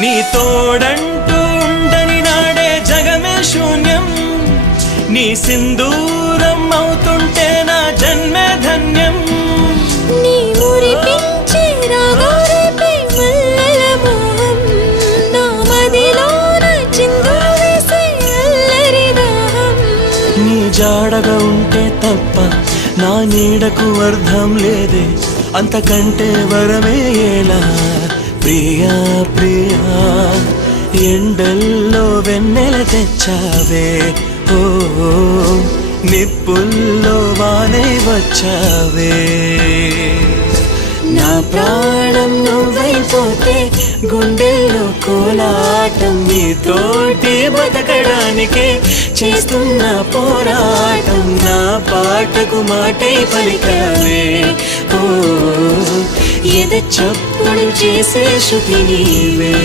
నీ తోడంటూ ఉండని నాడే జగమే శూన్యం, నీ సింధూరం అవుతుంటే నా జన్మే ధన్యం. నీ మురిపించే రాగాలపై మల్లెల మోహం, నా మదిలోన చిందులు వేసే అల్లరి దాహం. నీ జాడగా ఉంటే తప్ప నా నీడకు అర్థం లేదే, అంతకంటే వరమే ఎలా ప్రియా ప్రియా. ఎండల్లో వెన్నెల తెచ్చావే, ఓ నిప్పుల్లో వానే వచ్చావే. నా ప్రాణం నువ్వైపోతే గుండెల్లో కోలాటం, నీతోటి బతకడానికే చేస్తున్న పోరాటం. నా పాటకు మాటై పలికావే, ఓ ఎద చప్పుడు చేసే శృతి నీవే.